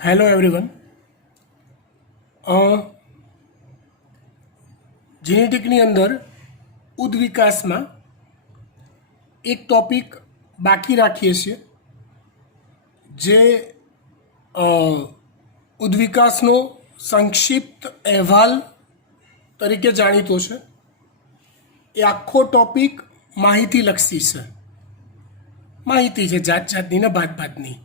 Hello everyone. જીનેટિકની અંદર ઉદ્વિકાસમાં એક topic બાકી રાખીએ છીએ જે ઉદ્વિકાસનો સંક્ષિપ્ત અહેવાલ તરીકે જાણીતો છે. એ આખો ટોપિક માહિતીલક્ષી છે. માહિતી છે જાત જાતની ને ભાત ભાતની.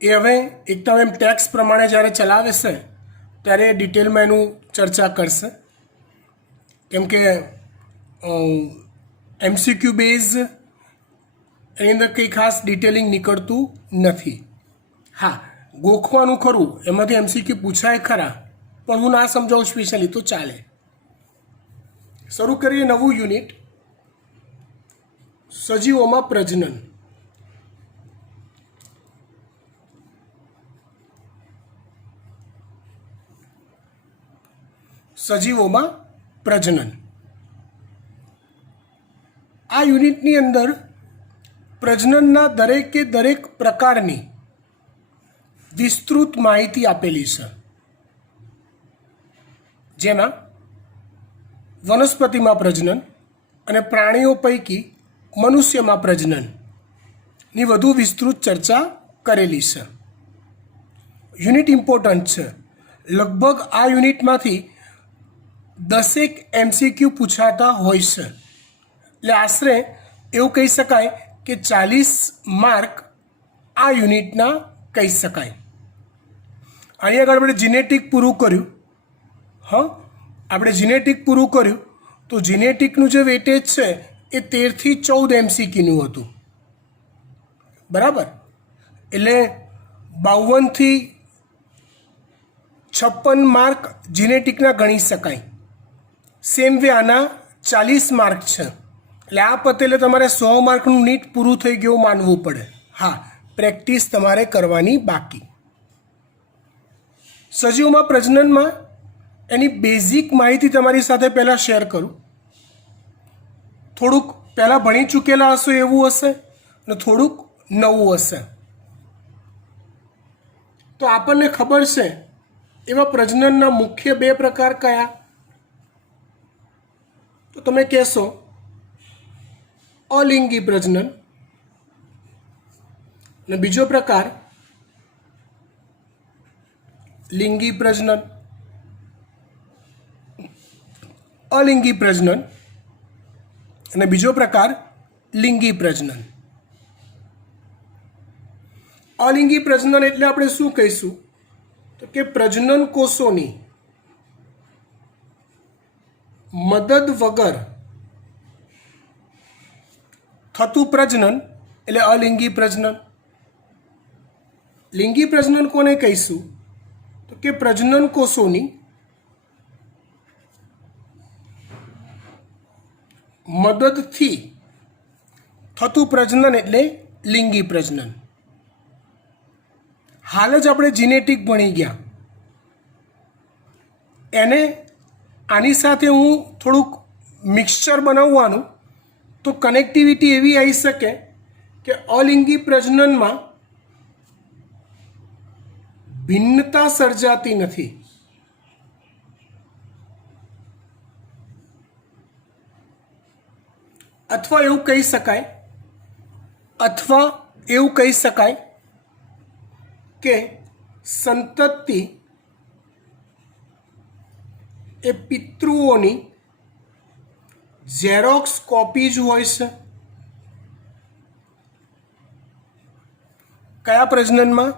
એ હવે એક તો એમ ટેક્સ પ્રમાણે જ્યારે ચલાવે છે ત્યારે ડિટેલમાં એનું ચર્ચા કરશે, કેમ કે એમસીક્યુ બેઝ એની અંદર કંઈ ખાસ ડિટેલિંગ નીકળતું નથી. હા, ગોખવાનું ખરું, એમાંથી એમસીક્યુ પૂછાય ખરા, પણ હું ના સમજાવું સ્પેશિયલી તો ચાલે. શરૂ કરીએ નવું યુનિટ, સજીવોમાં પ્રજનન. સજીવોમાં પ્રજનન. આ યુનિટની અંદર પ્રજનનના દરેકે દરેક પ્રકારની વિસ્તૃત માહિતી આપેલી છે, જેમાં વનસ્પતિમાં પ્રજનન અને પ્રાણીઓ પૈકી મનુષ્યમાં પ્રજનનની વધુ વિસ્તૃત ચર્ચા કરેલી છે. યુનિટ ઇમ્પોર્ટન્ટ છે. લગભગ આ યુનિટમાંથી 10 એમસીક્યુ પૂછાતા હોય છે, એટલે આશરે એવું કહી શકાય કે 40 માર્ક આ યુનિટના કહી શકાય. અહીં આગળ આપણે જીનેટિક પૂરું કર્યું. આપણે જીનેટિક પૂરું કર્યું તો જીનેટિકનું જે વેટેજ છે એ 13 થી 14 એમસીક્યુનું હતું, બરાબર. એટલે 52 થી 56 માર્ક જીનેટિકના ગણી શકાય. સેમ વે આના 40 માર્ક છે, એટલે આ પતેલે તમારે 100 માર્કનું નીટ પૂરું થઈ ગયું માનવું પડે. હા, પ્રેક્ટિસ તમારે કરવાની બાકી. સજીવમાં પ્રજનનમાં એની બેઝિક માહિતી તમારી સાથે પહેલાં શેર કરું. થોડુંક પહેલાં ભણી ચૂકેલા હશો એવું હશે અને થોડુંક નવું હશે. તો આપણને ખબર છે એવા પ્રજનનના મુખ્ય 2 પ્રકાર કયા? તો તમે કહેશો અલિંગી પ્રજનન અને બીજો પ્રકાર લિંગી પ્રજનન. અલિંગી પ્રજનન અને બીજો પ્રકાર લિંગી પ્રજનન. અલિંગી પ્રજનન એટલે આપણે શું કહીશું તો કે પ્રજનન કોષોની મદદ વગર થતું પ્રજનન એટલે અલિંગી પ્રજનન. લિંગી પ્રજનન કોને કહીશું તો કે પ્રજનન કોષોની મદદથી થતું પ્રજનન એટલે લિંગી પ્રજનન. હાલ જ આપણે જીનેટિક ભણી ગયા, એને આની સાથે હું થોડુંક મિક્સચર બનાવવાનું તો કનેક્ટિવિટી એવી આવી શકે કે અલિંગી પ્રજનનમાં ભિન્નતા સર્જાતી નથી. અથવા એવું કહી શકાય કે સંતતિ એ પિતૃઓની ઝેરોક્સ કોપી જ હોય છે. કયા પ્રજનનમાં?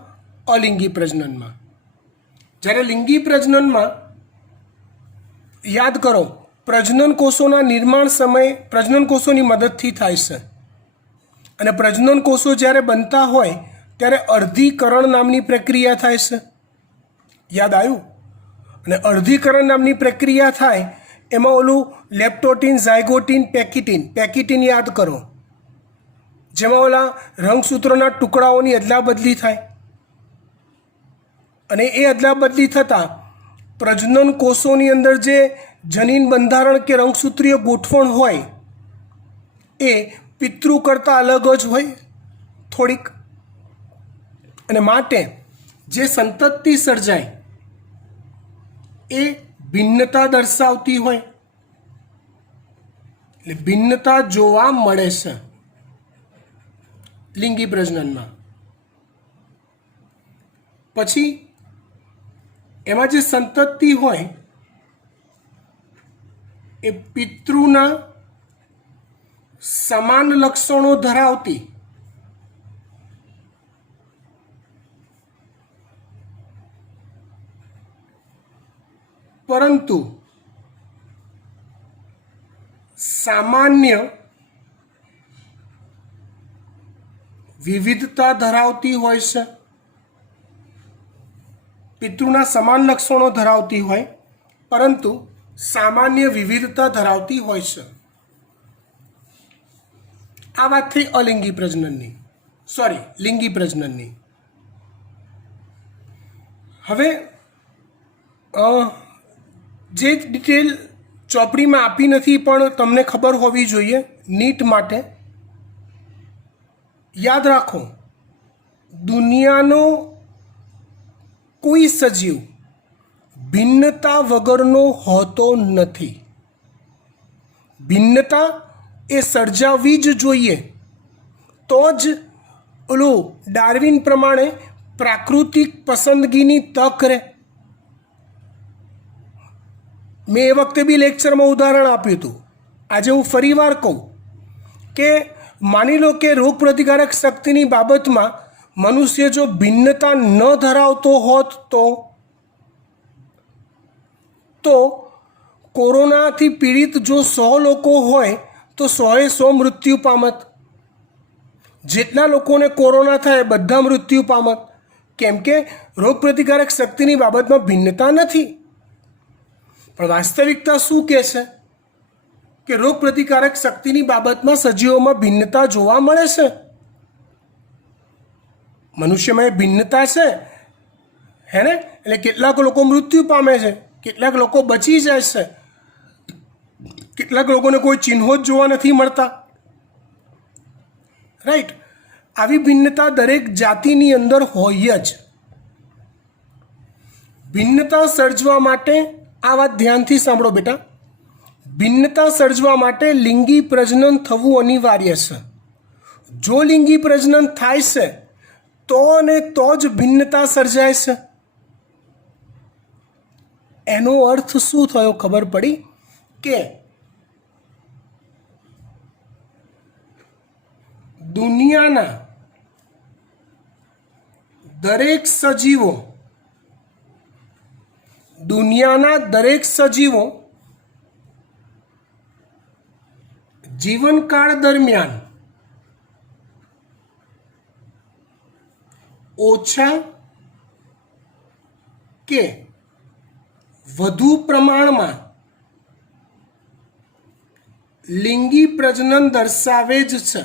અલિંગી પ્રજનનમાં. જ્યારે લિંગી પ્રજનનમાં યાદ કરો, પ્રજનન કોષોના નિર્માણ સમયે પ્રજનન કોષોની મદદથી થાય છે, અને પ્રજનન કોષો જ્યારે બનતા હોય ત્યારે અર્ધીકરણ નામની પ્રક્રિયા થાય છે. યાદ આવ્યું? અને અર્ધીકરણ નામની પ્રક્રિયા થાય એમાં ઓલું લેપ્ટોટીન, ઝાયગોટીન, પેકિટીન યાદ કરો, જેમાં ઓલા રંગસૂત્રોના ટુકડાઓની અદલાબદલી થાય. અને એ અદલાબદલી થતાં પ્રજનન કોષોની અંદર જે જનીન બંધારણ કે રંગસૂત્રીય ગોઠવણ હોય એ પિતૃ કરતાં અલગ જ હોય થોડીક. અને માટે જે સંતતિ સર્જાય એ ભિન્નતા દર્શાવતી હોય, એટલે ભિન્નતા જોવા મળે છે લિંગી પ્રજનનમાં. પછી એમાં જે સંતતિ હોય એ પિતૃના સમાન લક્ષણો ધરાવતી પરંતુ સામાન્ય વિવિધતા ધરાવતી હોય છે. પિતૃના સમાન લક્ષણો ધરાવતી હોય પરંતુ સામાન્ય વિવિધતા ધરાવતી હોય છે. આ વાત થઈ અલિંગી પ્રજનનની, સોરી લિંગી પ્રજનનની. હવે જે ડિટેલ ચોપડીમાં આપી નથી પણ તમને ખબર હોવી જોઈએ નીટ માટે. યાદ રાખો, દુનિયાનો કોઈ સજીવ ભિન્નતા વગરનો હોતો નથી. ભિન્નતા એ સર્જાવી જ જોઈએ, તો જ ઓલું ડાર્વિન પ્રમાણે પ્રાકૃતિક પસંદગીની તક રહે. મેં એ વખતે બી લેક્ચરમાં ઉદાહરણ આપ્યું હતું. આજે હું ફરીવાર કહું કે માની લો કે રોગ પ્રતિકારક શક્તિની બાબતમાં મનુષ્ય જો ભિન્નતા ન ધરાવતો હોત તો કોરોનાથી પીડિત જો 100 લોકો હોય તો 100 મૃત્યુ પામત. જેટલા લોકોને કોરોના થાય બધા મૃત્યુ પામત, કેમ કે રોગ પ્રતિકારક શક્તિની બાબતમાં ભિન્નતા નથી. પણ વાસ્તવિકતા શું કહે છે કે રોગ પ્રતિકારક શક્તિની બાબતમાં સજીવોમાં ભિન્નતા જોવા મળે છે. મનુષ્યમાં એ ભિન્નતા છે, હે ને? એટલે કેટલાક લોકો મૃત્યુ પામે છે, કેટલાક લોકો બચી જાય છે, કેટલાક લોકોને કોઈ ચિહ્નો જ જોવા નથી મળતા. રાઈટ? આવી ભિન્નતા દરેક જાતિની અંદર હોય જ. ભિન્નતા સર્જવા માટે, આ વાત ધ્યાનથી સાંભળો બેટા, ભિન્નતા સર્જવા માટે લિંગી પ્રજનન થવું અનિવાર્ય છે. જો લિંગી પ્રજનન થાય છે તો ને તો જ ભિન્નતા સર્જાય છે. એનો અર્થ શું થયો ખબર પડી કે દુનિયાના દરેક સજીવો જીવનકાળ દરમિયાન ઓછા કે વધુ પ્રમાણમાં લિંગી પ્રજનન દર્શાવે જ છે.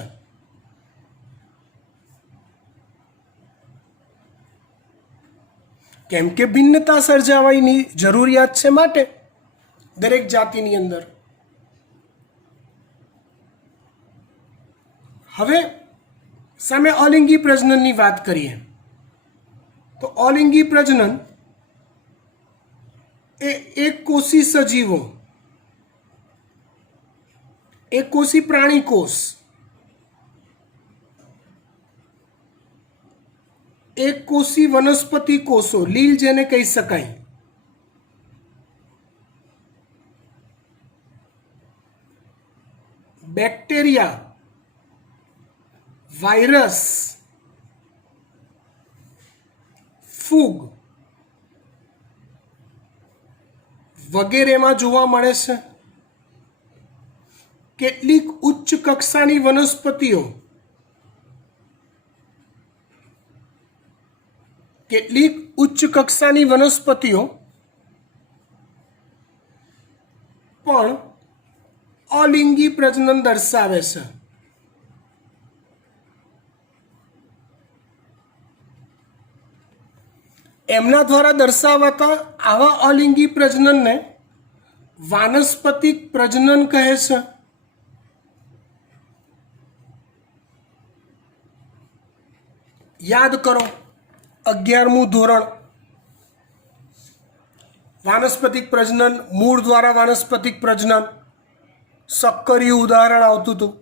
કેમ કે ભિન્નતા સર્જાવાની જરૂરિયાત છે માટે દરેક જાતિની અંદર. હવે સામે અલિંગી પ્રજનનની વાત કરીએ તો અલિંગી પ્રજનન એ એકકોષી સજીવો, એકકોષી પ્રાણી કોષ, એકકોષી વનસ્પતિ કોષો, લીલ જેને કહી શકાય, બેક્ટેરિયા, વાયરસ, ફૂગ વગેરેમાં જોવા મળે છે. કેટલીક ઉચ્ચ કક્ષાની વનસ્પતિઓ, પણ અલિંગી પ્રજનન દર્શાવે છે. એમના દ્વારા દર્શાવાતા આવા અલિંગી પ્રજનનને વાનસ્પતિક પ્રજનન કહે છે. યાદ કરો, 11મું ધોરણ વાનસ્પતિક પ્રજનન, મૂળ દ્વારા વાનસ્પતિક પ્રજનન, સક્કરિયું ઉદાહરણ આવતું હતું.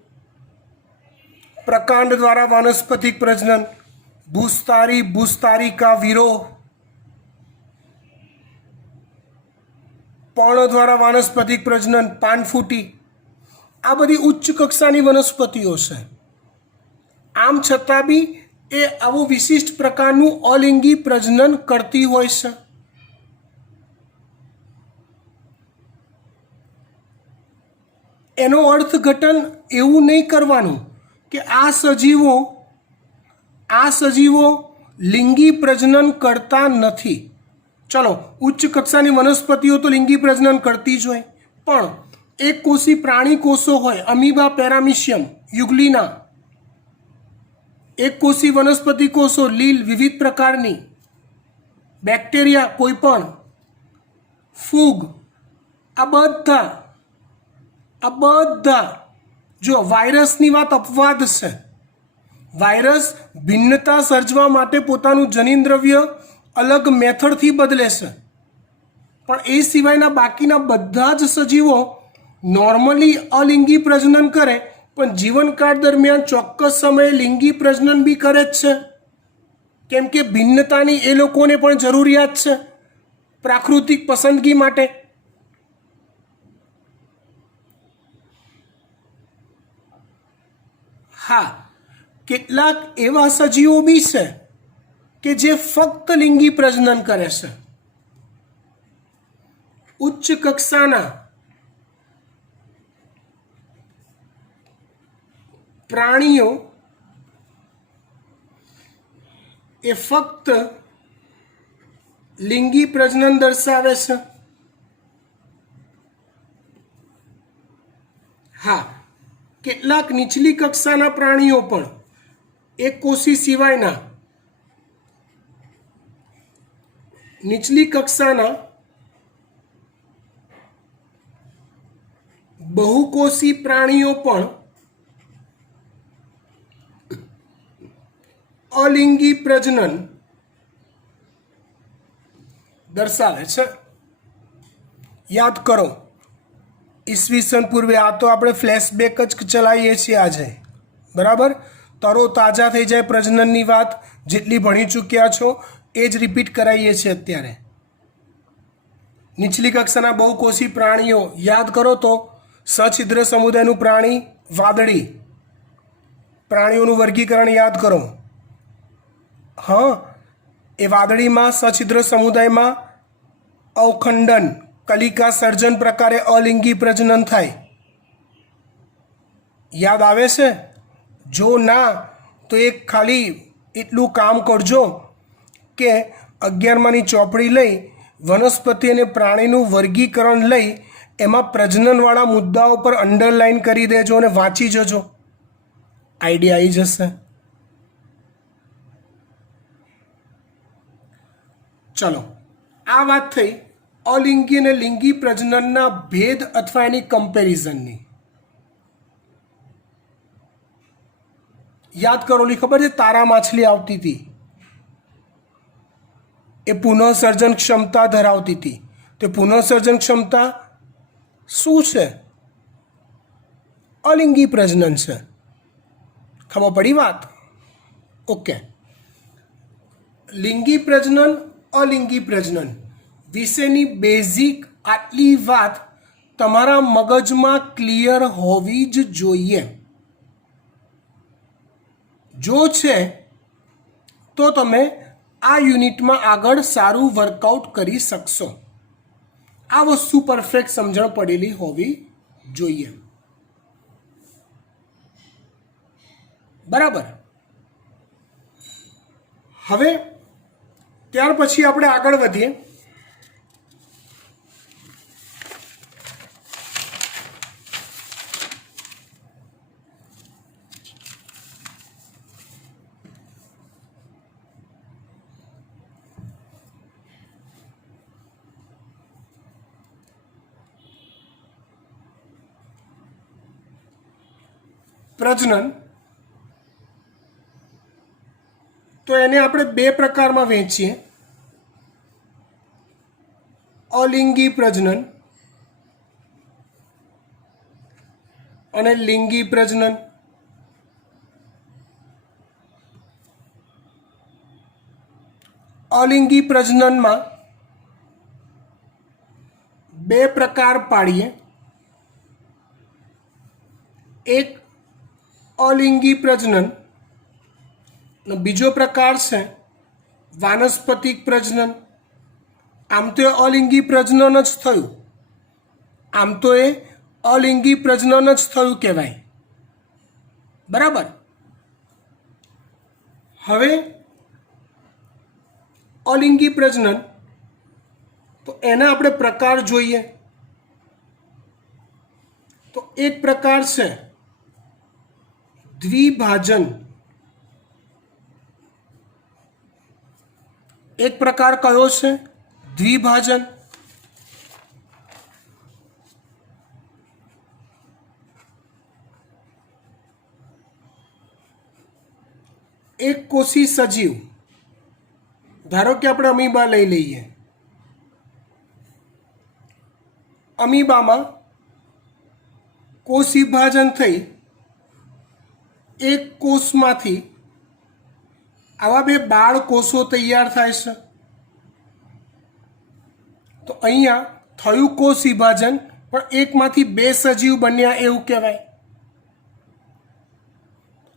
પ્રકાંડ દ્વારા વાનસ્પતિક પ્રજનન, ભૂસ્તારી, ભૂસ્તારિકા, વિરોહ. પર્ણ દ્વારા વાનસ્પતિક પ્રજનન, પાનફૂટી. આ બધી ઉચ્ચ કક્ષાની વનસ્પતિઓ છે. આમ છતાં બી એ આવું વિશિષ્ટ પ્રકારનું અલિંગી પ્રજનન કરતી હોય છે. એનો અર્થઘટન એવું નહીં કરવાનું કે આ સજીવો લિંગી પ્રજનન કરતા નથી. ચલો, ઉચ્ચ કક્ષાની વનસ્પતિઓ તો લિંગી પ્રજનન કરતી જ હોય, પણ એક કોષી પ્રાણી કોષો હોય, અમીબા, પેરામિશિયમ, યુગ્લિના, એક કોષી વનસ્પતિ કોષો, લીલ, વિવિધ પ્રકારની, બેક્ટેરિયા કોઈ પણ, ફૂગ, આ બધા જો વાયરસની વાત અપવાદ છે. વાયરસ ભિન્નતા સર્જવા માટે પોતાનું જનીન દ્રવ્ય અલગ મેથડથી બદલે છે, પણ એ સિવાયના બાકીના બધા જ સજીવો નોર્મલી અલિંગી પ્રજનન કરે, પણ જીવનકાળ દરમિયાન ચોક્કસ સમયે લિંગી પ્રજનન બી કરે જ છે, કેમ કે ભિન્નતાની એ લોકોને પણ જરૂરિયાત છે પ્રાકૃતિક પસંદગી માટે. હા, કેટલાક એવા સજીવો બી છે કે જે ફક્ત લિંગી પ્રજનન કરે છે. ઉચ્ચ કક્ષાના પ્રાણીઓ એ ફક્ત લિંગી પ્રજનન દર્શાવે છે. હા, કેટલાક નીચલી કક્ષાના પ્રાણીઓ પણ એક કોષી સિવાયના નીચલી કક્ષાના બહુકોષી પ્રાણીઓ પણ અલિંગી પ્રજનન દર્શાવે છે. યાદ કરો, ઈસવીસન પૂર્વે, આ તો આપણે ફ્લેશબેક જ ચલાવીએ છીએ આજે, બરાબર? તરો તાજા થઈ જાય પ્રજનનની વાત, જેટલી ભણી ચૂક્યા છો એ જ રિપીટ કરાવીએ છીએ અત્યારે. નીચલી કક્ષાના બહુકોષી પ્રાણીઓ યાદ કરો તો સછિદ્ર સમુદાયનું પ્રાણી વાદળી. પ્રાણીઓનું વર્ગીકરણ યાદ કરો. હા, એ વાદળીમાં સછિદ્ર સમુદાયમાં અવખંડન, કલિકા સર્જન પ્રકારે અલિંગી પ્રજનન થાય. યાદ આવે છે? જો ના તો એક ખાલી એટલું કામ કરજો કે 11માની ચોપડી લઈ વનસ્પતિ અને પ્રાણીનું વર્ગીકરણ લઈ એમાં પ્રજનનવાળા મુદ્દાઓ પર અંડરલાઈન કરી દેજો અને વાંચી જજો, આઈડિયા આવી જશે. ચલો, આ વાત થઈ અલિંગી અને લિંગી પ્રજનનના ભેદ અથવા એની કમ્પેરિઝનની. યાદ કરો, ખબર છે તારા માછલી આવતી હતી, એ પુનઃસર્જન ક્ષમતા ધરાવતી હતી. તે પુનઃસર્જન ક્ષમતા શું છે? અલિંગી પ્રજનન છે. ખબર પડી વાત? ઓકે. લિંગી પ્રજનન, અલિંગી પ્રજનન વિશેની બેઝિક આટલી વાત તમારા મગજમાં ક્લિયર હોવી જ જોઈએ. જો છે તો તમે આ યુનિટમાં આગળ સારું વર્કઆઉટ કરી શકશો. આ વસ્તુ પરફેક્ટ સમજણ પડેલી હોવી જોઈએ, બરાબર? હવે ત્યાર પછી આપણે આગળ વધીએ. પ્રજનન તો એને આપણે બે પ્રકારમાં વહેંચીએ, અલિંગી પ્રજનન અને લિંગી પ્રજનન. અલિંગી પ્રજનનમાં બે પ્રકાર પાડીએ. એક અલિંગી પ્રજનન અને બીજો પ્રકાર છે વાનસ્પતિક પ્રજનન. આમ તો એ અલિંગી પ્રજનન જ થયું, આમ તો એ અલિંગી પ્રજનન જ થયું કહેવાય, બરાબર. હવે અલિંગી પ્રજનન, તો એના આપણે પ્રકાર જોઈએ. તો એક પ્રકાર છે દ્વિભાજન. એક પ્રકાર કયો છે? દ્વિભાજન. એક કોષી સજીવ, ધારો કે આપણે અમીબા લઈ લઈએ. અમીબામાં કોષ વિભાજન થઈ એક કોષમાંથી આવા બે બાળ કોષો તૈયાર થાય છે. તો અહીંયા થયું કોષ વિભાજન, પણ એકમાંથી બે સજીવ બન્યા એવું કહેવાય.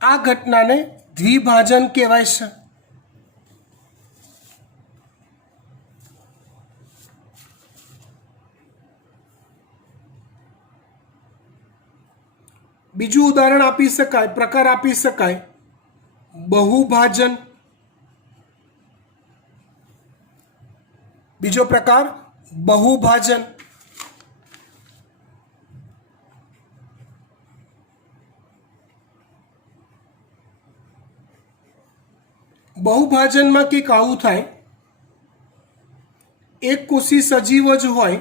આ ઘટનાને દ્વિભાજન કહેવાય છે. બીજું ઉદાહરણ આપી શકાય, પ્રકાર આપી શકાય બહુભાજન. બીજો પ્રકાર બહુભાજન. બહુભાજનમાં કંઈક આવું થાય, એક કોષી સજીવ જ હોય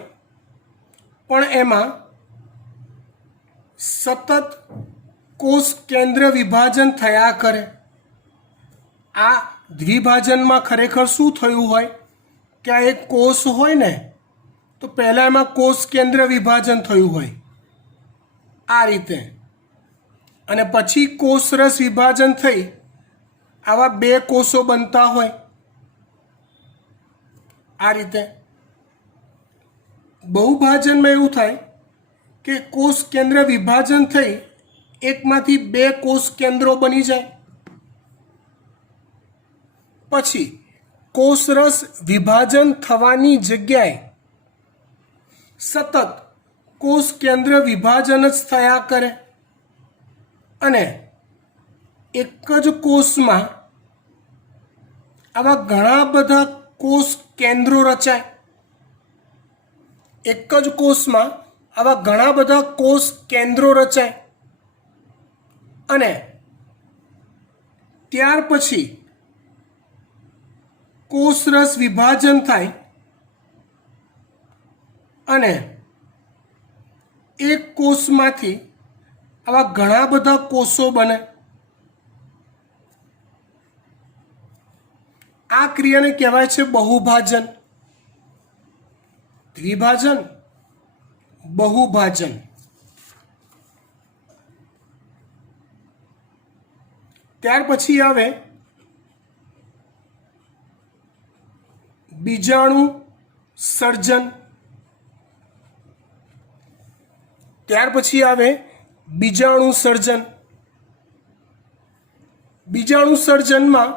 પણ એમાં સતત કોષ કેન્દ્ર વિભાજન થયા કરે. આ દ્વિભાજનમાં ખરેખર શું થયું હોય કે આ એક કોષ હોય ને, તો પહેલાં એમાં કોષ કેન્દ્ર વિભાજન થયું હોય આ રીતે, અને પછી કોષરસ વિભાજન થઈ આવા બે કોષો બનતા હોય આ રીતે. બહુભાજનમાં એવું થાય કે કોષ કેન્દ્ર વિભાજન થઈ એકમાંથી બે કોષ કેન્દ્રો બની જાય. પછી કોષરસ વિભાજન થવાની જગ્યાએ સતત કોષ કેન્દ્ર વિભાજન જ થયા કરે, અને એક જ કોષમાં આવા ઘણા બધા કોષ કેન્દ્રો રચાય. એક જ કોષમાં આવા ઘણા બધા કોષ કેન્દ્રો રચાય, અને ત્યાર પછી કોષરસ વિભાજન થાય અને એક કોષમાંથી આવા ઘણા બધા કોષો બને. આ ક્રિયાને કહેવાય છે બહુભાજન. દ્વિભાજન, બહુભાજન. ત્યાર પછી આવે બીજાણુ સર્જન. ત્યાર પછી આવે બીજાણુ સર્જન. બીજાણુ સર્જનમાં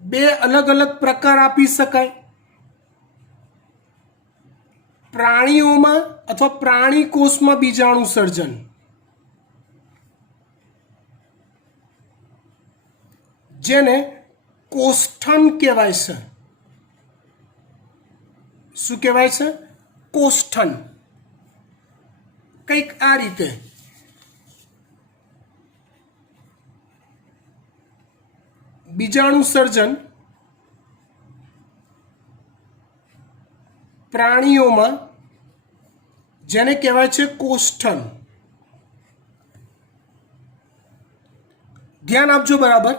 બે અલગ અલગ પ્રકાર આપી શકાય. પ્રાણીઓમાં અથવા પ્રાણી કોષમાં બીજાણુ સર્જન, જેને કોષ્ઠન કહેવાય છે. શું કહેવાય છે? કોષ્ઠન. કંઈક આ રીતે. બીજાણુ સર્જન પ્રાણીઓમાં, જેને કહેવાય છે કોષ્ઠન. ધ્યાન આપજો બરાબર.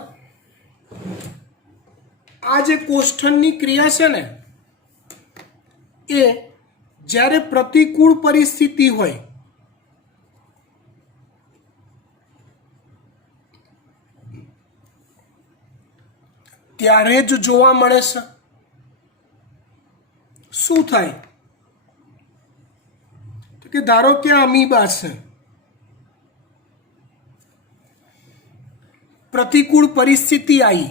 આ જે કોષ્ઠનની ક્રિયા છે ને એ જ્યારે પ્રતિકૂળ પરિસ્થિતિ હોય ત્યારે જ જોવા મળે છે. શું થાય તો કે ધારો કે આ અમીબા છે, પ્રતિકૂળ પરિસ્થિતિ આવી,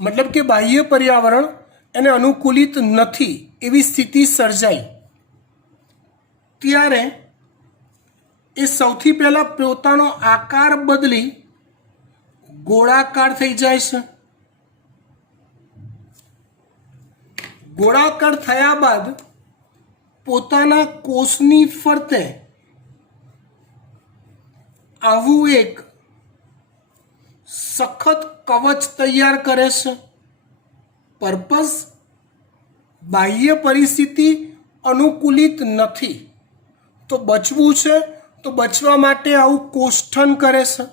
મતલબ કે બાહ્ય પર્યાવરણ એને અનુકૂલિત નથી એવી સ્થિતિ સર્જાઈ, ત્યારે એ સૌથી પહેલાં પોતાનો આકાર બદલી ગોળાકાર થઈ જાય છે. ગોળાકાર થયા બાદ પોતાના કોષની ફરતે આવું એક સખત કવચ તૈયાર કરે છે. પર્પઝ બાહ્ય પરિસ્થિતિ અનુકૂલિત નથી તો બચવું છે, તો બચવા માટે આવું કોષ્ઠન કરે છે.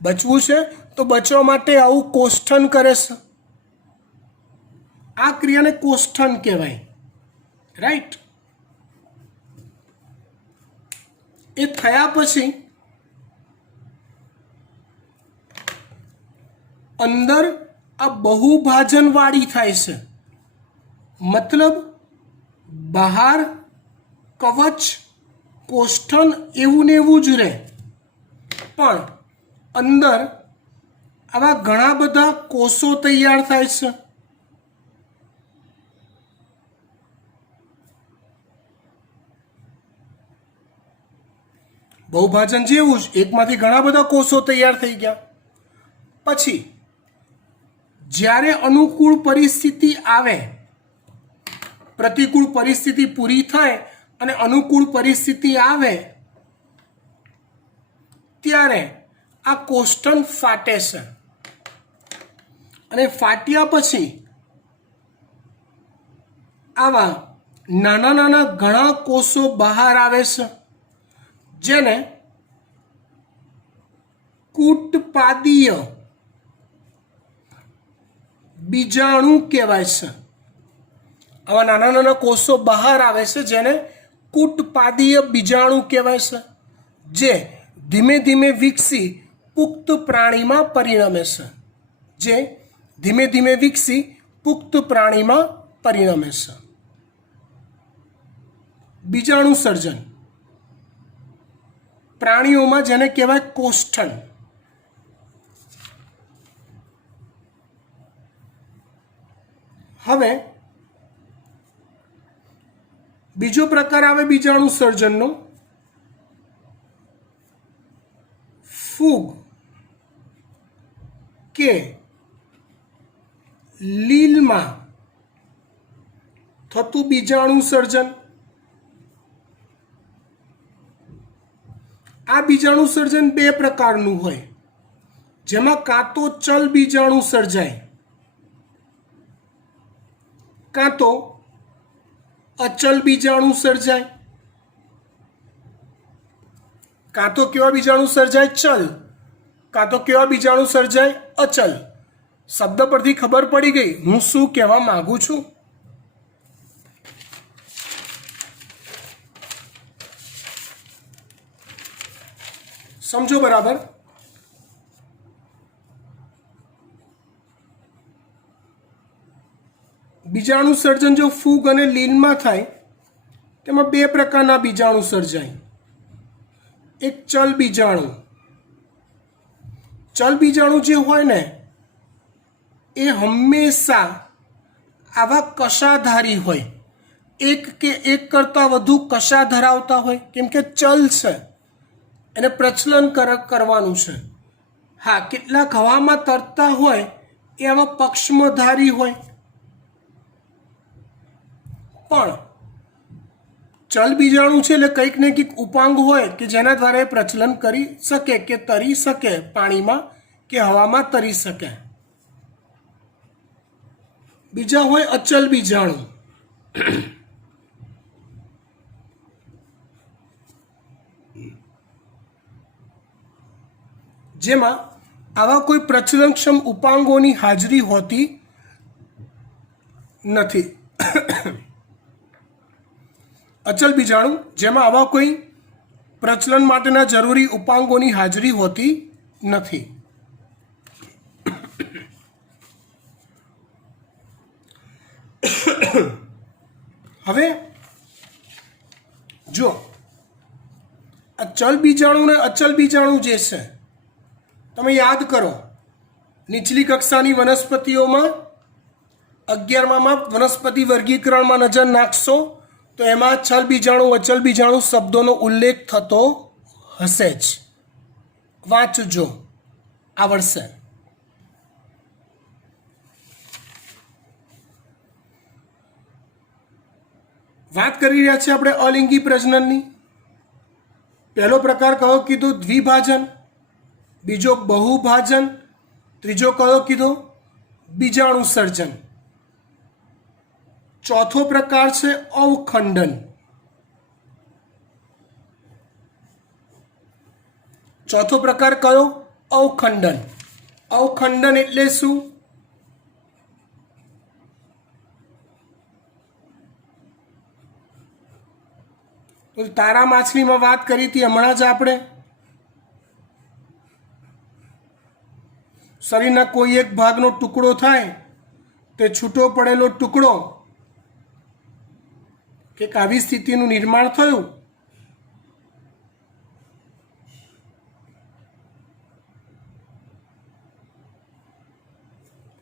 બચવું છે તો બચવા માટે આવું કોષ્ઠન કરે છે. આ ક્રિયાને કોષ્ઠન કહેવાય. રાઈટ. એ થયા પછી અંદર આ બહુભાજનવાળી થાય છે, મતલબ બહાર કવચ કોષ્ઠન એવું ને એવું જ રહે, પણ અંદર આવા ઘણા બધા કોષો તૈયાર થાય છે. બહુભાજન જેવું જ એકમાંથી ઘણા બધા કોષો તૈયાર થઈ ગયા. પછી જ્યારે અનુકૂળ પરિસ્થિતિ આવે, પ્રતિકૂળ પરિસ્થિતિ પૂરી થાય અને અનુકૂળ પરિસ્થિતિ આવે ત્યારે આ કોષ્ઠન ફાટે છે. અને ફાટ્યા પછી આવા નાના નાના ઘણા કોષો બહાર આવે છે, જેને કૂટપાદીય બીજાણુ કહેવાય છે. આવા નાના નાના કોષો બહાર આવે છે જેને કૂટપાદીય બીજાણુ કહેવાય છે, જે ધીમે ધીમે વિકસી પુખ્ત પ્રાણીમાં પરિણમે છે. જે ધીમે ધીમે વિકસી પુખ્ત પ્રાણીમાં પરિણમે છે. બીજાણુ સર્જન પ્રાણીઓમાં જેને કહેવાય કોષ્ઠન. હવે બીજો પ્રકાર આવે બીજાણુ સર્જનનો, ફૂગ કે લીલમાં થતું બીજાણુ સર્જન. આ બીજાણુ સર્જન બે પ્રકારનું હોય, જેમાં કાં તો ચલ બીજાણુ સર્જાય, કાં તો અચલ બીજાણુ સર્જાય. કાં તો કેવા બીજાણુ સર્જાય? ચલ. કાં તો કેવા બીજાણુ સર્જાય? અચલ. શબ્દ પરથી ખબર પડી ગઈ હું શું કહેવા માંગુ છું. સમજો બરાબર. બીજાણુ સર્જન જો ફૂગ અને લીલમાં થાય તેમાં બે પ્રકારના બીજાણુ સર્જાય. એક ચલ બીજાણુ. ચલ બીજાણુ જે હોય ને એ હંમેશા આવા કશાધારી હોય, એક કે એક કરતાં વધુ કશા ધરાવતા હોય, કેમ કે ચલ છે, એને પ્રચલન કરવાનું છે. હા, કેટલાક હવામાં તરતા હોય એ આવા પક્ષમધારી હોય, પણ ચલ બીજાણુ છે એટલે કંઈક ને કંઈક ઉપાંગ હોય કે જેના દ્વારા એ પ્રચલન કરી શકે કે તરી શકે, પાણીમાં કે હવામાં તરી શકે. બીજા હોય અચલ બીજાણુ. જેમાં આવા કોઈ પ્રચલનક્ષમ ઉપાંગોની હાજરી હોતી નથી. અચલ બીજાણુ જેમાં આવા કોઈ પ્રચલન માટેના જરૂરી ઉપાંગોની હાજરી હોતી નથી. હવે જો આ ચલ બીજાણુ ને અચલ બીજાણુ જે છે તમે યાદ કરો, નીચલી કક્ષાની વનસ્પતિઓમાં 11માં વનસ્પતિ વર્ગીકરણમાં નજર નાખશો તો એમાં ચલ બીજાણુ અચલ બીજાણુ શબ્દોનો ઉલ્લેખ થતો હશે જ. વાંચજો, આવડશે. વાત કરી રહ્યા છીએ આપણે અલિંગી પ્રજનનની. પહેલો પ્રકાર કયો કીધો? દ્વિભાજન. બીજો બહુભાજન. ત્રીજો કયો કીધો? બીજાણુ સર્જન. ચોથો પ્રકાર છે અવખંડન. ચોથો પ્રકાર કયો? અવખંડન. અવખંડન એટલે શું? તારા માછલીમાં વાત કરી હતી હમણાં જ આપણે. શરીરના કોઈ એક ભાગનો ટુકડો થાય તે છૂટો પડેલો ટુકડો કે આવી સ્થિતિનું નિર્માણ થયું.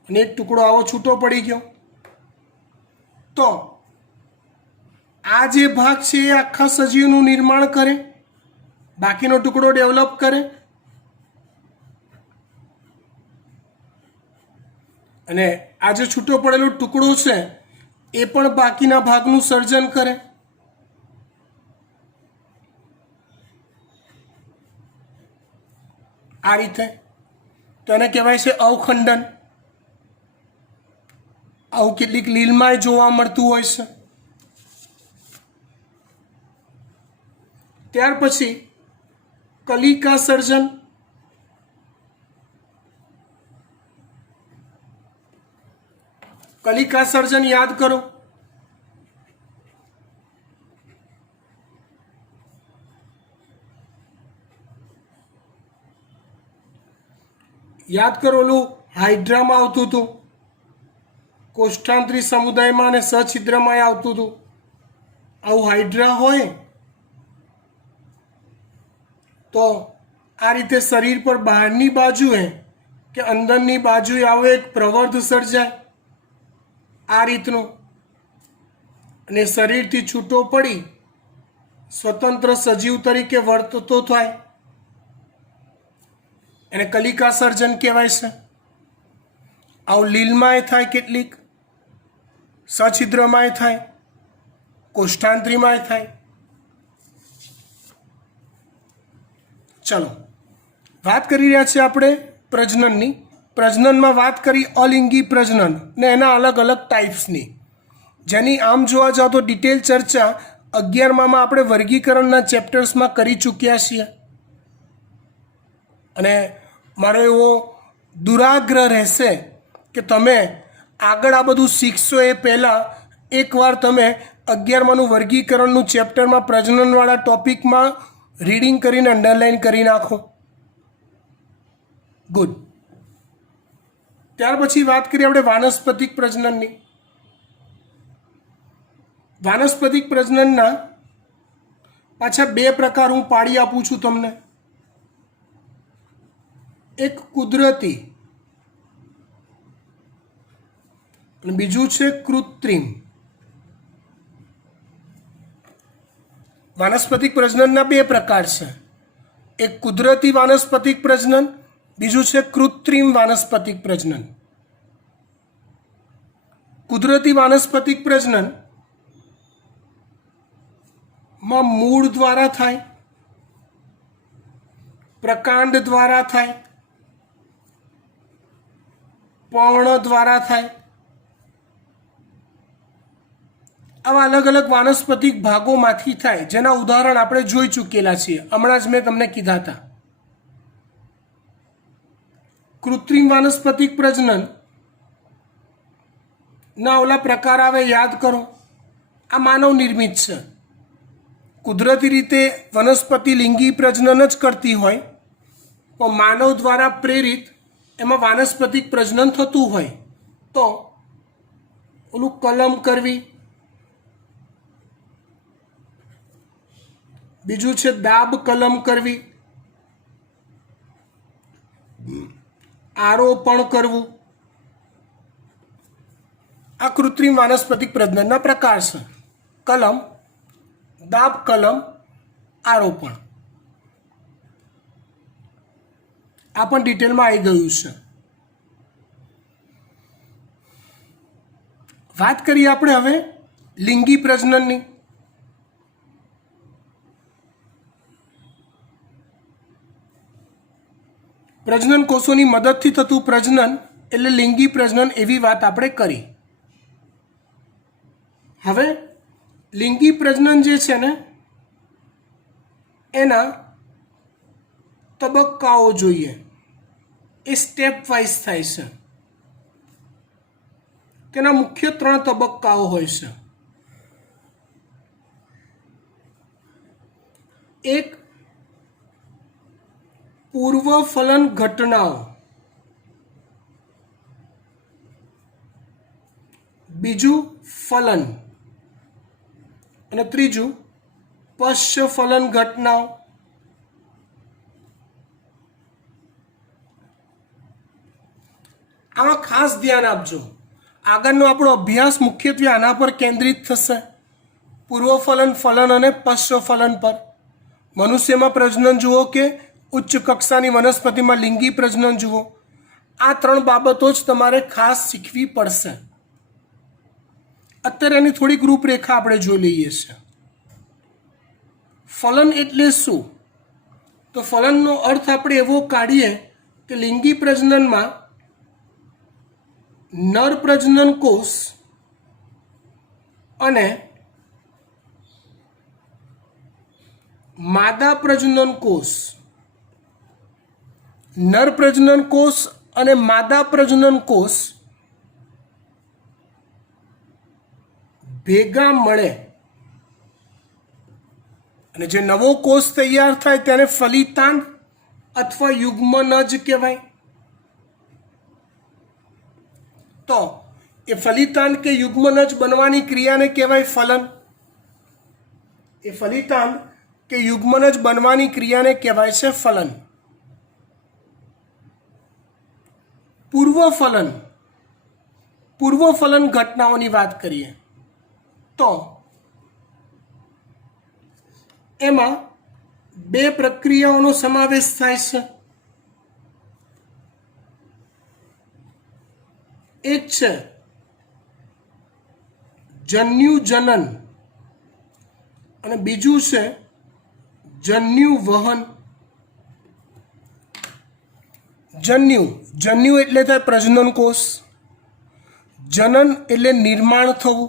અને એક ટુકડો આવો છૂટો પડી ગયો તો આ જે ભાગ છે એ આખા સજીવનું નિર્માણ કરે, બાકીનો ટુકડો ડેવલપ કરે. અને આ જે છૂટો પડેલો ટુકડો છે એ પણ બાકીના ભાગનું સર્જન કરે. આ રીતે તો એને કહેવાય છે અવખંડન. આવું કેટલીક લીલમાં જોવા મળતું હોય છે. ત્યાર પછી કલિકા સર્જન. કલિકા સર્જન યાદ કરો. યાદ કરો, ઓલું હાઇડ્રામાં આવતું હતું, કોષ્ઠાંતરી સમુદાયમાં અને સછિદ્રમાં આવતું હતું. આવું હાઇડ્રા હોય તો આ રીતે શરીર પર બહારની બાજુએ કે અંદરની બાજુએ આવો એક પ્રવર્ધ સર્જાય આ રીતનો, અને શરીરથી છૂટો પડી સ્વતંત્ર સજીવ તરીકે વર્તતો થાય. એને કલિકા સર્જન કહેવાય છે. આવું લીલમાંય થાય, કેટલીક સછિદ્રમાંય થાય, કોષ્ઠાંતરીમાંય થાય. ચલો, વાત કરી રહ્યા છીએ આપણે પ્રજનનની. પ્રજનનમાં વાત કરી અલિંગી પ્રજનન ને એના અલગ અલગ ટાઈપ્સની, જેની આમ જોવા જાઓ તો ડિટેલ ચર્ચા 11માં આપણે વર્ગીકરણના ચેપ્ટર્સમાં કરી ચૂક્યા છીએ. અને મારો એવો દુરાગ્રહ રહેશે કે તમે આગળ આ બધું શીખશો એ પહેલાં એકવાર તમે 11માનું વર્ગીકરણનું ચેપ્ટરમાં પ્રજનનવાળા ટોપિકમાં રીડિંગ કરીને અંડરલાઇન કરી નાખો. ગુડ. ત્યાર પછી વાત કરીએ આપણે વાનસ્પતિક પ્રજનનની. વાનસ્પતિક પ્રજનનના પાછા બે પ્રકાર હું પાડી આપું છું તમને. એક કુદરતી અને બીજું છે કૃત્રિમ. વાનસ્પતિક પ્રજનનના બે પ્રકાર છે. એક કુદરતી વાનસ્પતિક પ્રજનન, બીજું છે કૃત્રિમ વાનસ્પતિક પ્રજનન. કુદરતી વાનસ્પતિક પ્રજનન માં મૂળ દ્વારા થાય, પ્રકાંડ દ્વારા થાય, પર્ણ દ્વારા થાય. આવા અલગ અલગ વાનસ્પતિક ભાગોમાંથી થાય, જેના ઉદાહરણ આપણે જોઈ ચૂકેલા છીએ. હમણાં જ મેં તમને કીધા હતા. કૃત્રિમ વાનસ્પતિક પ્રજનન ના ઓલા પ્રકાર આવે યાદ કરો. આ માનવ નિર્મિત છે. કુદરતી રીતે વનસ્પતિ લિંગી પ્રજનન જ કરતી હોય પણ માનવ દ્વારા પ્રેરિત એમાં વાનસ્પતિક પ્રજનન થતું હોય તો ઓલું કલમ કરવી, બીજું છે દાબ કલમ કરવી, આરોપણ કરવું. આ કૃત્રિમ વાનસ્પતિક પ્રજનનના પ્રકાર છે. કલમ, દાબ કલમ, આરોપણ. આ પણ ડિટેલમાં આવી ગયું છે. વાત કરીએ આપણે હવે લિંગી પ્રજનનની. પ્રજનન કોષોની મદદથી થતું પ્રજનન એટલે લિંગી પ્રજનન એવી વાત આપણે કરી. હવે લિંગી પ્રજનન જે છે ને એના તબક્કાઓ જોઈએ. એ સ્ટેપ વાઇઝ થાય છે. તેના મુખ્ય 3 તબક્કાઓ હોય છે. એક પૂર્વ ફલન ઘટનાઓ, બીજું ફલન અને ત્રીજું પશ્ચ ફલન ઘટનાઓ. આમાં ખાસ ધ્યાન આપજો. આગળનો આપણો અભ્યાસ મુખ્યત્વે આના પર કેન્દ્રિત થશે, પૂર્વ ફલન, ફલન અને પશ્ચ ફલન પર. મનુષ્યમાં પ્રજનન જુઓ કે ઉચ્ચ કક્ષાની વનસ્પતિમાં લિંગી પ્રજનન જુઓ, આ 3 બાબતો જ તમારે ખાસ શીખવી પડશે. અત્યારે એની થોડીક રૂપરેખા આપણે જોઈ લઈએ છીએ. ફલન એટલે શું? તો ફલનનો અર્થ આપણે એવો કાઢીએ કે લિંગી પ્રજનનમાં નર પ્રજનન કોષ અને માદા પ્રજનન કોષ, નર પ્રજનન કોષ અને માદા પ્રજનન કોષ ભેગા મળે અને જે નવો કોષ તૈયાર થાય તેને ફલિતાંડ અથવા યુગ્મનજ કહેવાય. તો એ ફલિતાંડ કે યુગ્મનજ બનવાની ક્રિયાને કહેવાય ફલન. એ ફલિતાંડ કે યુગ્મનજ બનવાની ક્રિયાને કહેવાય છે ફલન. પૂર્વ ફલન ઘટનાઓની વાત કરીએ તો એમાં 2 પ્રક્રિયાઓનો સમાવેશ થાય છે. એક છે જન્યુ જનન અને બીજું છે જન્યુ વહન. જન્યુ એટલે થાય પ્રજનન કોષ, જનન એટલે નિર્માણ થવું.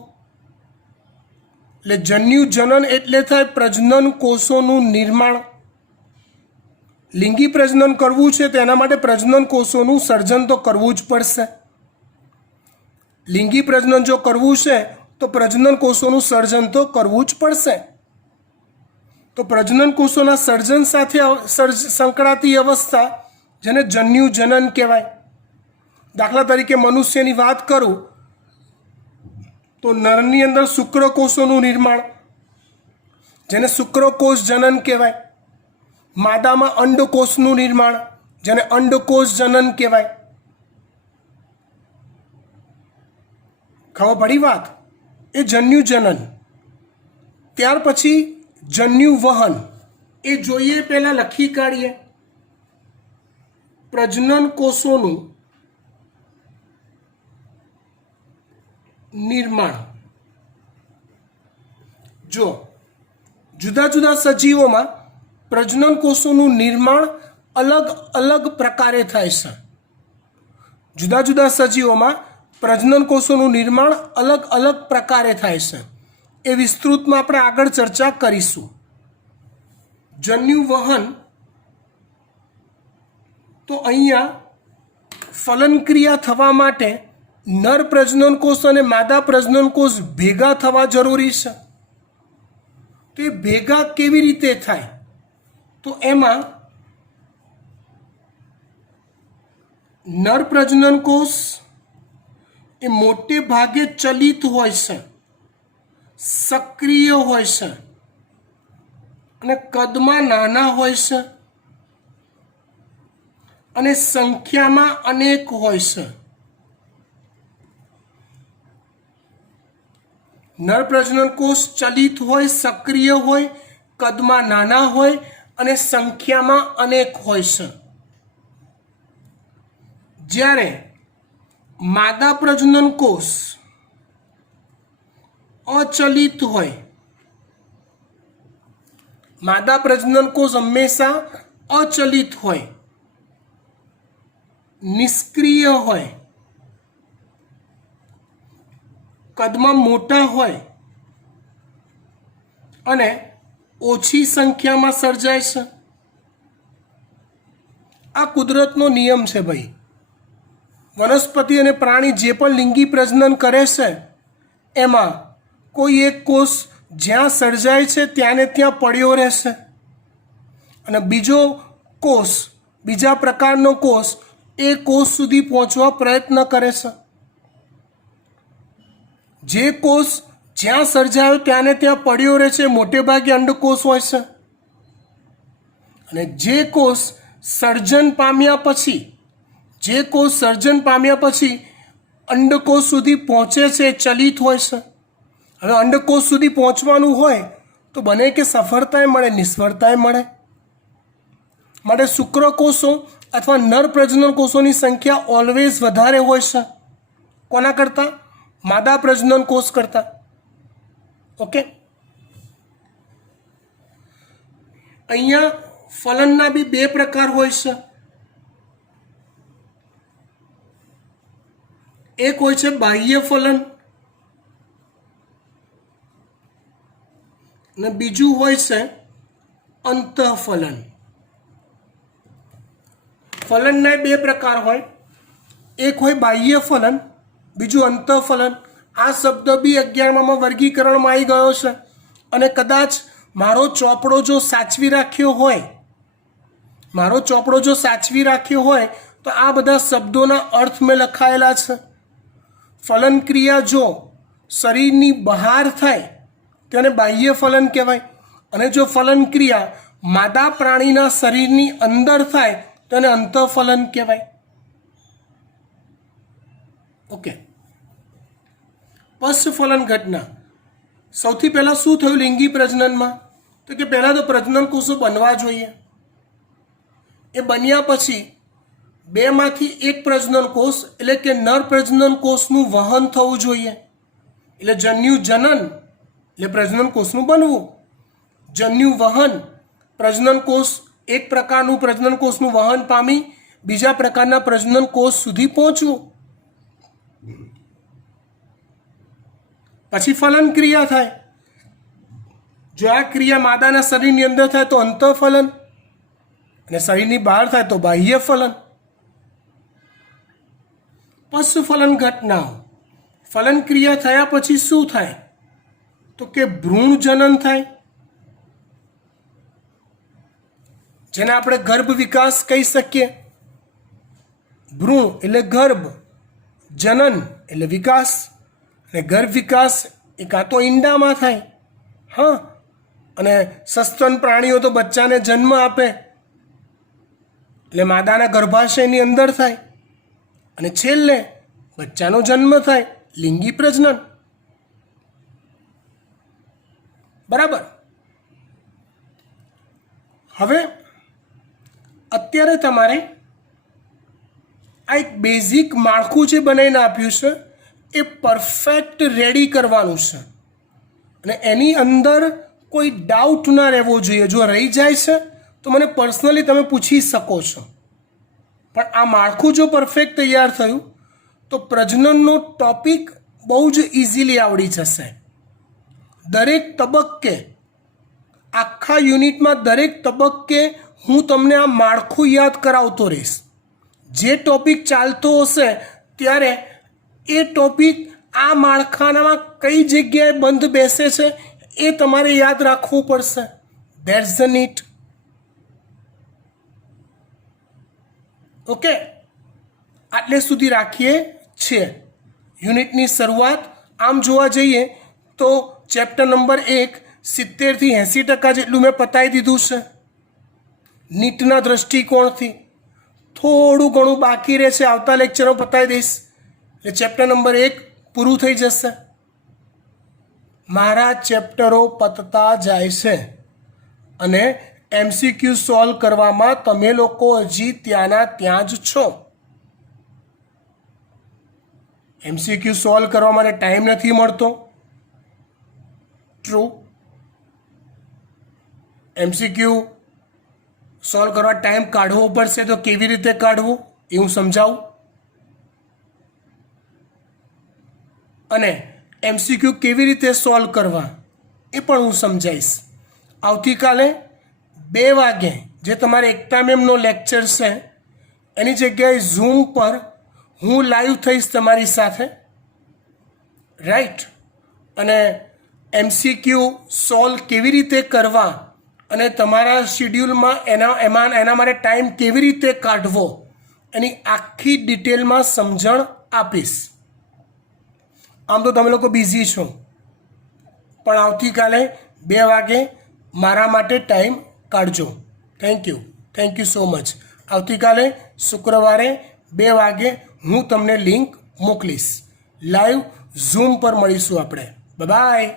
એટલે જન્યુ જનન એટલે થાય પ્રજનન કોષોનું નિર્માણ. લિંગી પ્રજનન કરવું છે તેના માટે પ્રજનન કોષોનું સર્જન તો કરવું જ પડશે. લિંગી પ્રજનન જો કરવું છે તો પ્રજનન કોષોનું સર્જન તો કરવું જ પડશે. તો પ્રજનન કોષોના સર્જન સાથે સંકળાતી અવસ્થા જેને જન્યુ જનન કહેવાય. દાખલા તરીકે મનુષ્યની વાત કરું તો નરની અંદર શુક્રકોષોનું નિર્માણ જેને શુક્રકોષ જનન કહેવાય. માદામાં અંડકોષનું નિર્માણ જેને અંડકોષ જનન કહેવાય. ખબર પડી વાત? એ જન્યુ જનન. ત્યાર પછી જન્યુ વહન. એ જોઈએ પહેલાં લખી કાઢીએ. પ્રજનન કોષોનું નિર્માણ. જો જુદા જુદા સજીવોમાં પ્રજનન કોષોનું નિર્માણ અલગ અલગ પ્રકારે થાય છે. જુદા જુદા સજીવોમાં પ્રજનન કોષોનું નિર્માણ અલગ અલગ પ્રકારે થાય છે. એ વિસ્તૃતમાં આપણે આગળ ચર્ચા કરીશું. જન્યુ વહન તો અહીંયા ફલન ક્રિયા થવા માટે નર પ્રજનન કોષ અને માદા પ્રજનન કોષ ભેગા થવા જરૂરી છે. તો એ ભેગા કેવી રીતે થાય? તો એમાં નર પ્રજનન કોષ એ મોટે ભાગે ચલિત હોય છે, સક્રિય હોય છે અને કદમાં નાના હોય છે અને સંખ્યામાં અનેક હોય છે. નર પ્રજનન કોષ ચલિત હોય, સક્રિય હોય, કદમાં નાના હોય અને સંખ્યામાં અનેક હોય છે. જ્યારે માદા પ્રજનન કોષ અચલિત હોય, માદા પ્રજનન કોષ હંમેશા અચલિત હોય, નિષ્ક્રિય હોય, કદમાં મોટા હોય અને ઓછી સંખ્યામાં સર્જાય છે. આ કુદરતનો નિયમ છે ભાઈ. વનસ્પતિ અને પ્રાણી જે પણ લિંગી પ્રજનન કરે છે એમાં કોઈ એક કોષ જ્યાં સર્જાય છે ત્યાંને ત્યાં પડ્યો રહેશે અને બીજો કોષ, બીજા પ્રકારનો કોષ એ કોષ સુધી પહોંચવા પ્રયત્ન કરે છે. જે કોષ જ્યાં સર્જાયો ત્યાંને ત્યાં પડ્યો રહે છે મોટે ભાગે અંડકોષ હોય છે અને જે કોષ સર્જન પામ્યા પછી અંડકોષ સુધી પહોંચે છે ચલિત હોય છે. હવે અંડકોષ સુધી પહોંચવાનું હોય તો બને કે સફળતાએ મળે, નિષ્ફળતાએ મળે. માટે શુક્રકોષો અથવા નર પ્રજનન કોષોની સંખ્યા ઓલવેઝ વધારે હોય છે. કોના કરતાં? માદા પ્રજનન કોષ કરતાં. ઓકે, અહીંયા ફલનના બી બે પ્રકાર હોય છે. એક હોય છે બાહ્ય ફલન અને બીજું હોય છે અંતઃફલન. ફલનના બે પ્રકાર હોય, એક હોય બાહ્ય ફલન, બીજું અંતઃફલન. આ શબ્દ બી 11મામાં વર્ગીકરણમાં આવી ગયો છે અને કદાચ મારો ચોપડો જો સાચવી રાખ્યો હોય તો આ બધા શબ્દોના અર્થ મેં લખાયેલા છે. ફલન ક્રિયા જો શરીરની બહાર થાય તેને બાહ્ય ફલન કહેવાય અને જો ફલન ક્રિયા માદા પ્રાણીના શરીરની અંદર થાય તેને અંતઃફલન કહેવાય. ઓકે, પશ્ચફલન ઘટના. સૌથી પહેલાં શું થયું લિંગી પ્રજનનમાં? તો કે પહેલાં તો પ્રજનન કોષો બનવા જોઈએ. એ બન્યા પછી બેમાંથી એક પ્રજનન કોષ એટલે કે નર પ્રજનન કોષનું વહન થવું જોઈએ. એટલે જન્યુ જનન એટલે પ્રજનન કોષનું બનવું, જન્યુ વહન, પ્રજનન કોષ એક પ્રકારનું પ્રજનન કોષનું વહન પામી બીજા પ્રકારના પ્રજનન કોષ સુધી પહોંચવું. પછી ફલન ક્રિયા થાય. જો આ ક્રિયા માદાના શરીરની અંદર થાય તો અંતઃફલન અને શરીરની બહાર થાય તો બાહ્ય ફલન. પશ્ચફલન ઘટનાઓ. ફલન ક્રિયા થયા પછી શું થાય? તો કે ભ્રૂણ જનન થાય, જેને આપણે ગર્ભ વિકાસ કહી શકીએ. ભ્રૂણ એટલે ગર્ભ, જનન એટલે વિકાસ અને ગર્ભ વિકાસ એ કાં તો ઈંડામાં થાય, હા, અને સસ્તન પ્રાણીઓ તો બચ્ચાને જન્મ આપે એટલે માદાના ગર્ભાશયની અંદર થાય અને છેલ્લે બચ્ચાનો જન્મ થાય, લિંગી પ્રજનન. બરાબર. હવે અત્યારે તમારે આ એક બેઝિક માળખું જે બનાવીને આપ્યું છે એ પરફેક્ટ રેડી કરવાનું છે અને એની અંદર કોઈ ડાઉટ ના રહેવો જોઈએ. જો રહી જાય છે તો મને પર્સનલી તમે પૂછી શકો છો. પણ આ માળખું જો પરફેક્ટ તૈયાર થયું તો પ્રજનનનો ટોપિક બહુ જ ઇઝીલી આવડી જશે. દરેક તબક્કે, આખા યુનિટમાં દરેક તબક્કે હું તમને આ માળખું યાદ કરાવતો રહીશ. જે ટોપિક ચાલતો હશે ત્યારે એ ટોપિક આ માળખામાં કઈ જગ્યાએ બંધ બેસે છે એ તમારે યાદ રાખવું પડશે. That's the NEET. ઓકે, આટલે સુધી રાખીએ છીએ. યુનિટની શરૂઆત આમ જોવા જઈએ તો ચેપ્ટર નંબર 1 70થી 80% જેટલું મેં પતાવી દીધું છે. નીટના દૃષ્ટિકોણથી થોડું ઘણું બાકી રહેશે, આવતા લેક્ચરો પતાવી દઈશ એટલે ચેપ્ટર નંબર 1 પૂરું થઈ જશે. મારા ચેપ્ટરો પતતા જાય છે અને MCQ સોલ્વ કરવામાં તમે લોકો હજી ત્યાંના ત્યાં જ છો. MCQ સોલ્વ કરવા માટે ટાઈમ નથી મળતો. ટ્રુ. MCQ સોલ્વ કરવા ટાઈમ કાઢવો પડશે, તો કેવી રીતે કાઢવું એ હું સમજાવું. અને MCQ કેવી રીતે સોલ્વ કરવા એ પણ હું સમજાવીશ. આવતીકાલે 2 વાગે જે તમારે એકતા મેમનો લેક્ચર છે એની જગ્યાએ ઝૂમ પર હું લાઈવ થઈશ તમારી સાથે, રાઈટ. અને MCQ સોલ્વ કેવી રીતે કરવા અને તમારા શિડ્યુલમાં એના માટે ટાઈમ કેવી રીતે કાઢવો એની આખી ડિટેલમાં સમજણ આપીશ. આમ તો તમે લોકો બિઝી છો, પણ આવતીકાલે 2 વાગે મારા માટે ટાઈમ કાઢજો. Thank you so much. આવતીકાલે શુક્રવારે 2 વાગે હું તમને લિંક મોકલીશ. લાઈવ ઝૂમ પર મળીશું આપણે. બાય.